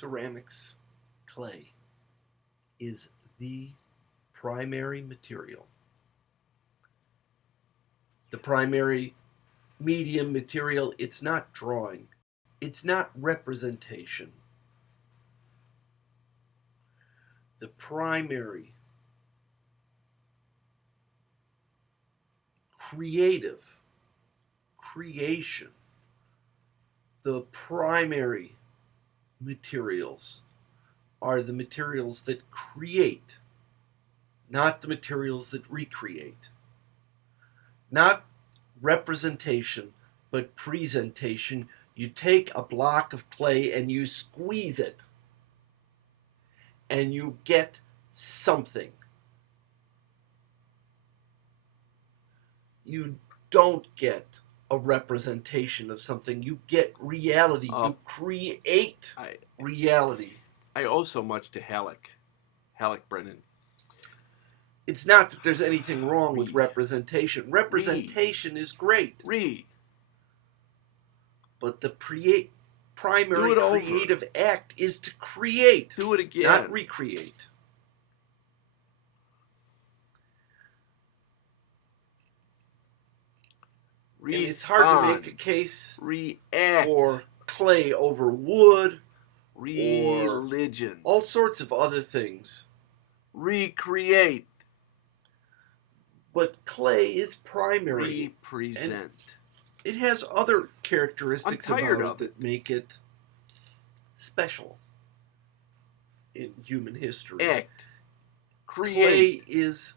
ceramics, clay, is the primary material. The primary medium material, it's not drawing, it's not representation. The primary creation, the primary materials are the materials that create, not the materials that recreate. Not representation, but presentation. You take a block of clay and you squeeze it, and you get something. You don't get a representation of something. You get reality. You create reality. I owe so much to Halleck Brennan. It's not that there's anything wrong with representation. Representation is great. But the primary creative act is to create. Do it again. Not recreate. And it's hard to make a case for clay over wood, religion, or all sorts of other things. Recreate. But clay is primary. Represent. It has other characteristics about it that make it special in human history. Act. Clay is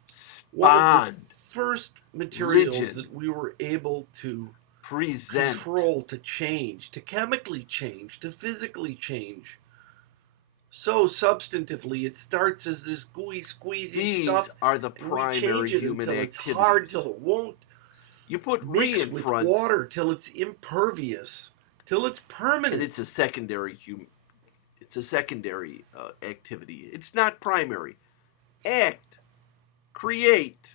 one of the first materials that we were able to control, to change, to chemically change, to physically change. So substantively, it starts as this gooey, squeezy stuff. These are the primary human activities. It's hard till it won't. You put mix with water till it's impervious, till it's permanent. And it's a secondary activity. It's not primary. Act, create,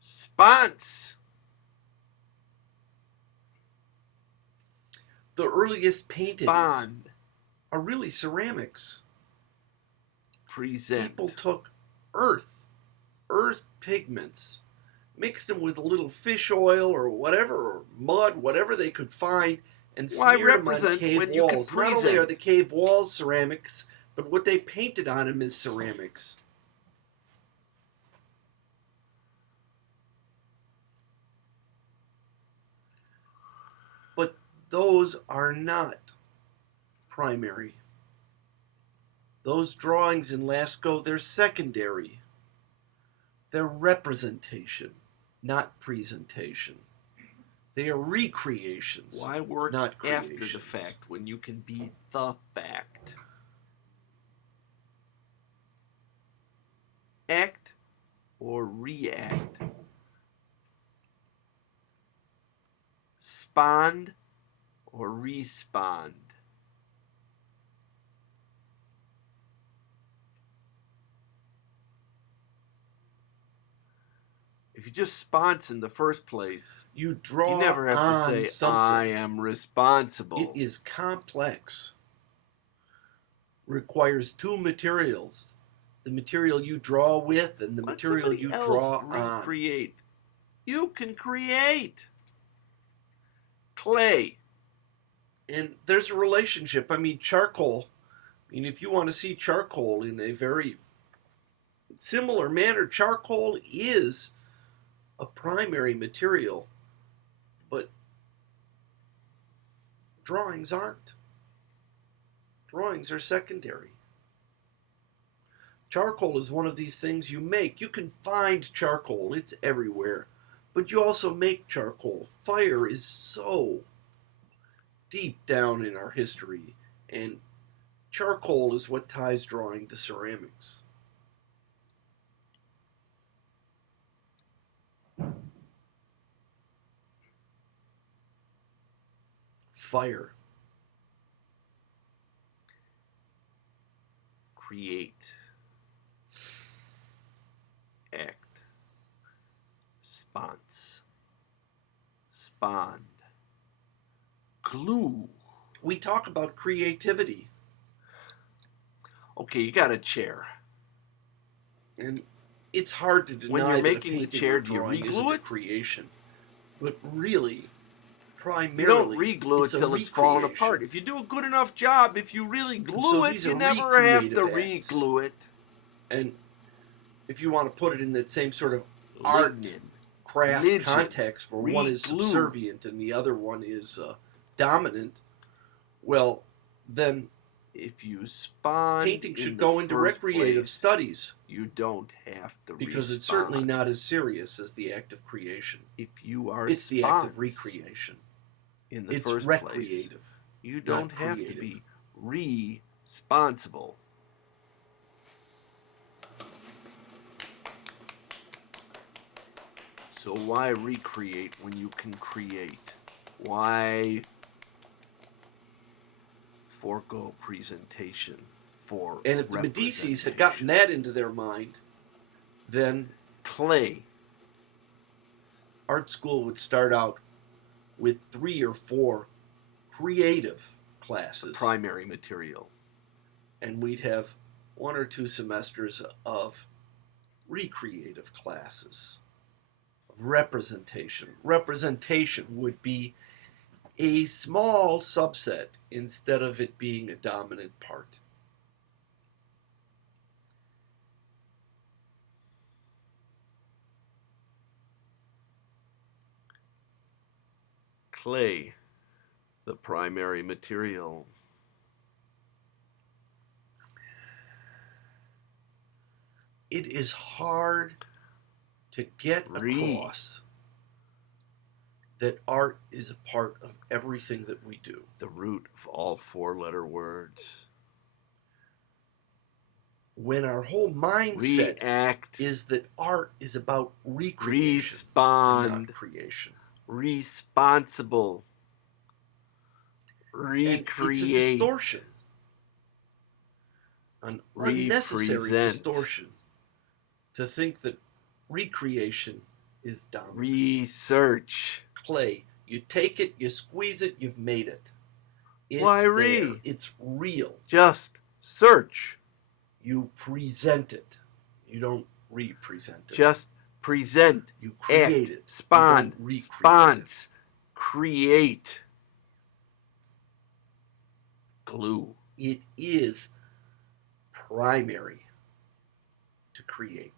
sponsor. The earliest paintings are really ceramics. Present. People took earth pigments, mixed them with a little fish oil or whatever, or mud, whatever they could find, and smeared them on cave walls. Not only are the cave walls ceramics, but what they painted on them is ceramics. But those are not primary. Those drawings in Lascaux, they're secondary. They're representation, not presentation. They are recreations. Why work not after the fact when you can be the fact? Act or react. Spond or respond. If you just sponsor in the first place, you never have to say, I am responsible. It is complex. Requires two materials. The material you draw with and the material you draw on. Recreate. You can create. Clay. And there's a relationship. I mean, charcoal. I mean, if you want to see charcoal in a very similar manner, charcoal is a primary material, but drawings aren't. Drawings are secondary. Charcoal is one of these things you make. You can find charcoal, it's everywhere, but you also make charcoal. Fire is so deep down in our history, and charcoal is what ties drawing to ceramics. Fire. Create. Act. Spons. Spond. Glue. We talk about creativity. Okay, you got a chair. And it's hard to deny when you're making that a the chair, do you reglue it? Creation, but really, primarily, you don't reglue it till it's falling recreation. apart. If you do a good enough job, if you really glue it, you never have to reglue it. And if you want to put it in that same sort of art, craft context, where one is subservient and the other one is dominant, well, then if you spawn, painting should go into recreative studies. You don't have to because it's certainly not as serious as the act of creation. If you are, it's the act of recreation. In the it's first recreative. Place, you don't have to be responsible. So why recreate when you can create? Why forego presentation for and if the Medicis had gotten that into their mind, then clay art school would start out with 3 or 4 creative classes, primary material, and we'd have 1 or 2 semesters of recreative classes, of representation. Representation would be a small subset instead of it being a dominant part. Clay, the primary material. It is hard to get across that art is a part of everything that we do. The root of all 4-letter words. When our whole mindset is that art is about recreation, not creation. Responsible. Recreate. And it's a distortion. An unnecessary distortion to think that recreation is dominant. Research. Clay. You take it, you squeeze it, you've made it. It's Why there. It's real. Just search. You present it. You don't represent it. Just present. You create it. Spons. Create. Glue. It is primary to create.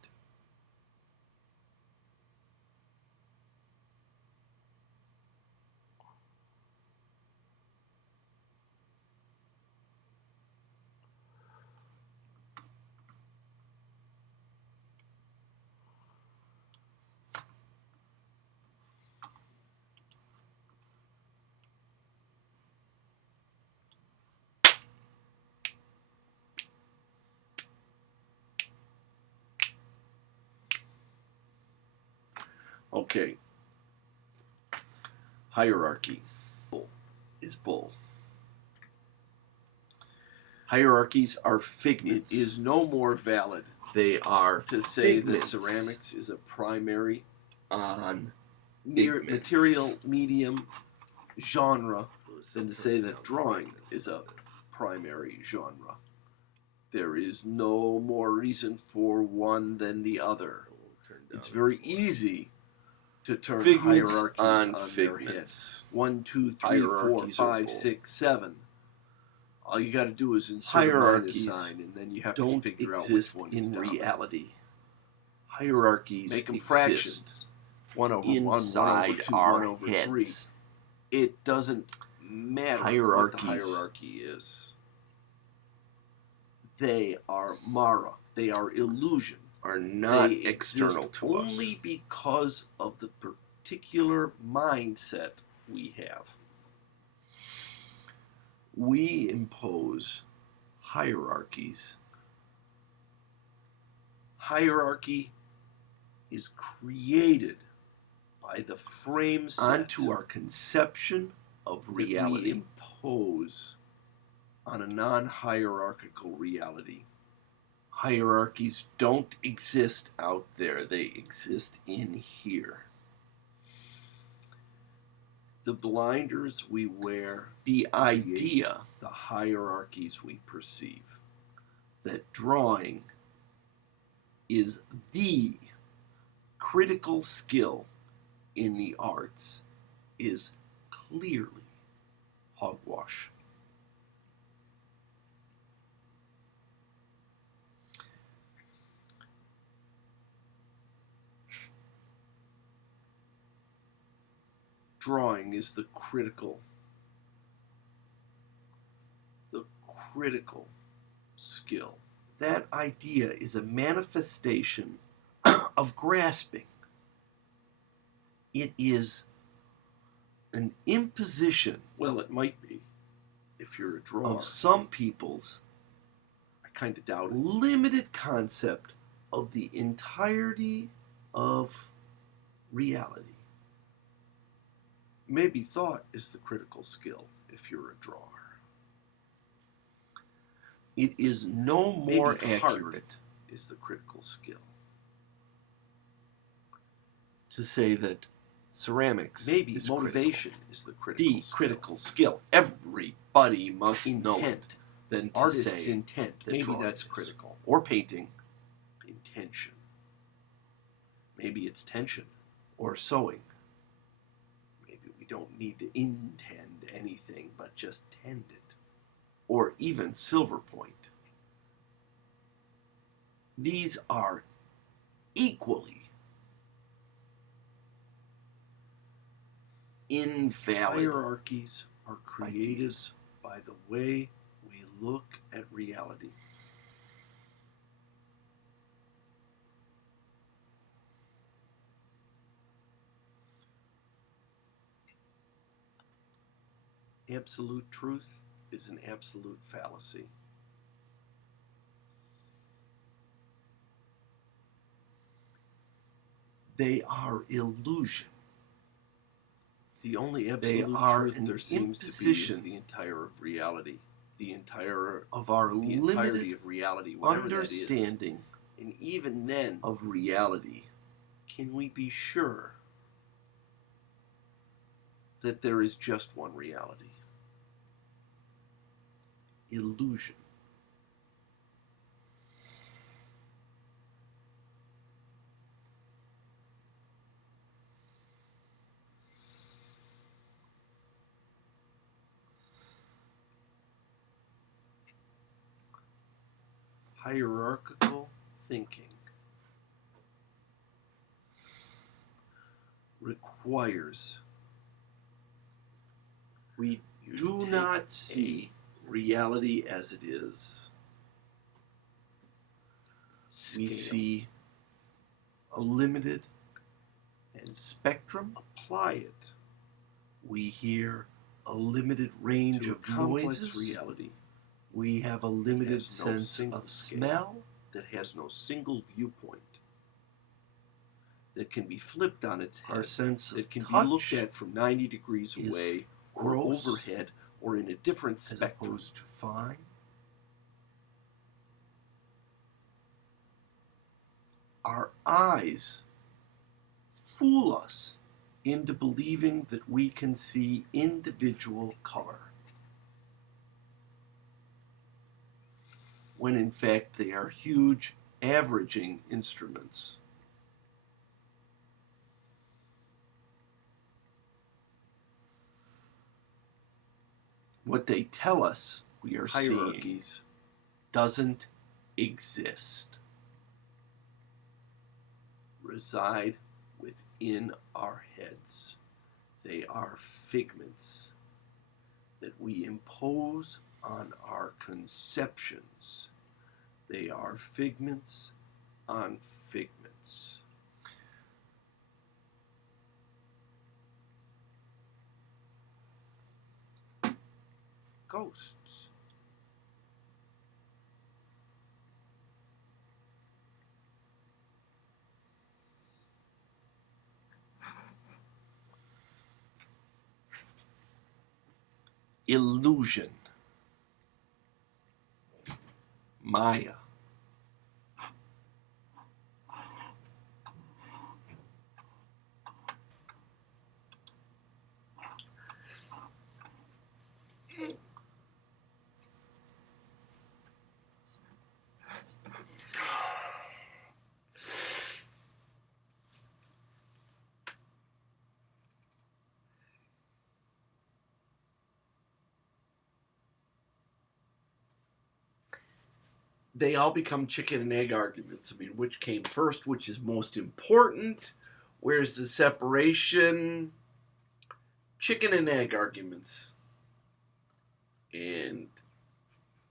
Okay. Hierarchy is bull. Hierarchies are figments. It is no more valid. They are to say that ceramics is a primary on material, medium, genre than to say that drawing is a primary genre. There is no more reason for one than the other. It's very easy to turn hierarchies on figments. 1, 2, 3, 4, 5, 6, 7. All you got to do is insert a minus sign, and then you have to figure out which one is dominant. In reality. Hierarchies make them fractions. 1 over 1, 1 over 2, 1 over 3. It doesn't matter what the hierarchy is. They are Mara. They are illusion. Are not external to us. Only because of the particular mindset we have. We impose hierarchies. Hierarchy is created by the frame set onto our conception of reality. We impose on a non-hierarchical reality. Hierarchies don't exist out there. They exist in here. The blinders we wear, the idea, the hierarchies we perceive. that drawing is the critical skill in the arts is clearly hogwash. Drawing is the critical skill. That idea is a manifestation of grasping. It is an imposition, well, it might be, if you're a drawer, of some people's, I kind of doubt it, limited concept of the entirety of reality. Maybe thought is the critical skill if you're a drawer. It is no more accurate is the critical skill. To say that ceramics, maybe is motivation critical. Is the critical skill. Everybody must know it. Then artist's intent. Maybe that's critical. Or painting. Intention. Maybe it's tension. Or sewing. Maybe we don't need to intend anything, but just tend it. Or even silver point. These are equally invalid. Hierarchies are created by the way we look at reality. Absolute truth is an absolute fallacy. They are illusion. The only absolute truth there seems to be is the entire of reality, the entire of our limited of reality, understanding, and even then of reality. Can we be sure that there is just one reality? Illusion. Hierarchical thinking requires we do not see reality as it is. We see a limited and spectrum. Apply it. We hear a limited range of noises. Reality. We have a limited sense of smell that has no single viewpoint. That can be flipped on its head. Our sense that can be looked at from 90 degrees away or overhead or in a different spectrum. As opposed to fine. Our eyes fool us into believing that we can see individual color, when in fact they are huge averaging instruments. What they tell us we are hierarchies doesn't exist. Reside within our heads. They are figments that we impose on our conceptions. They are figments on figments. Ghosts. Illusion. Maya. they all become chicken and egg arguments. I mean, which came first, which is most important, where's the separation? Chicken and egg arguments. And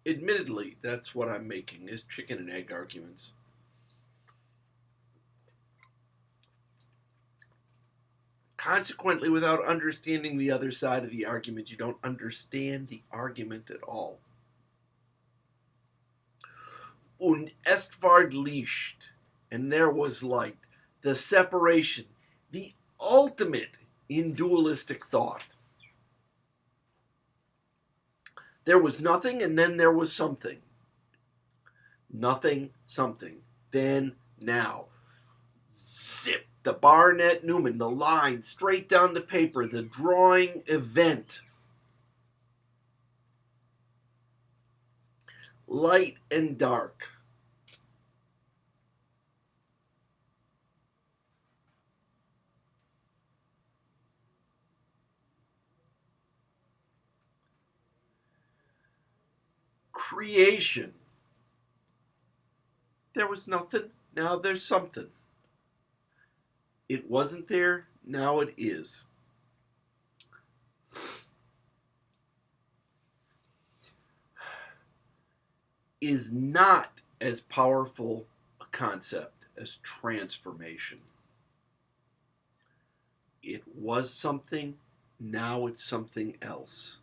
admittedly, that's what I'm making, is chicken and egg arguments. Consequently, without understanding the other side of the argument, you don't understand the argument at all. Und es war Licht, and there was light. The separation, the ultimate in dualistic thought. There was nothing, and then there was something. Nothing, something. Then, now. Zip, the Barnett Newman, the line straight down the paper, the drawing event. Light and dark. Creation. There was nothing, now there's something. It wasn't there, now it is. Is not as powerful a concept as transformation. It was something, now it's something else.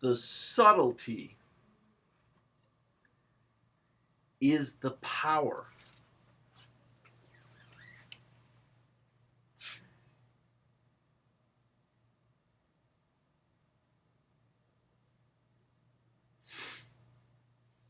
The subtlety is the power.